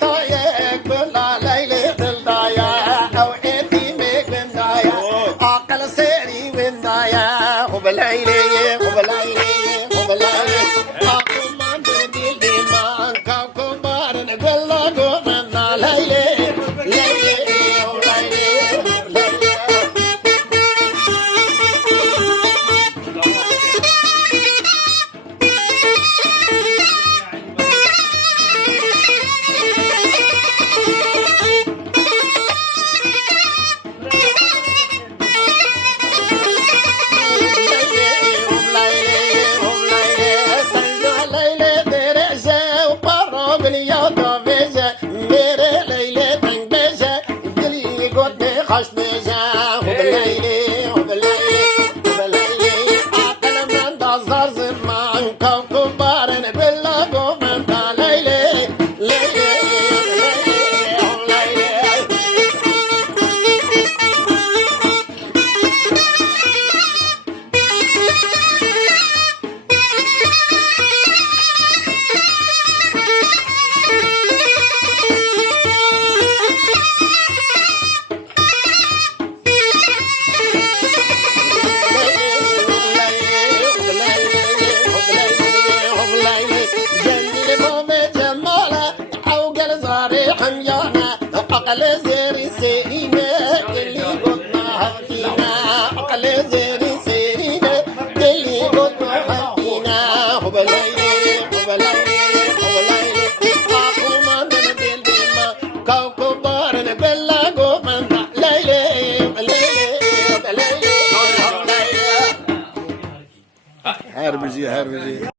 طايق بلا ليلة الضايا أو إنتي ميك من ضايا عقل سيري من ضايا وبليلي وبليلي وبليلي أقوم من دي ديما كوكو بارن بلا قومنا ليلي ليلي وليلي ليلي خش بيجا وبالليل وبالليل وبالليل عقل من دزر زمان كوكب بارن بالله قوم ليلي ليلي ليلي أقل زيري سيرينا اللي قلنا هفتينا أقل زيري سيرينا اللي قلنا هفتينا هو بلايلي هو بلايلي هو بلايلي أقو من بالبيما كوكو بارن بلا قومن ليلي ليلي ليلي Her müziği her müziği.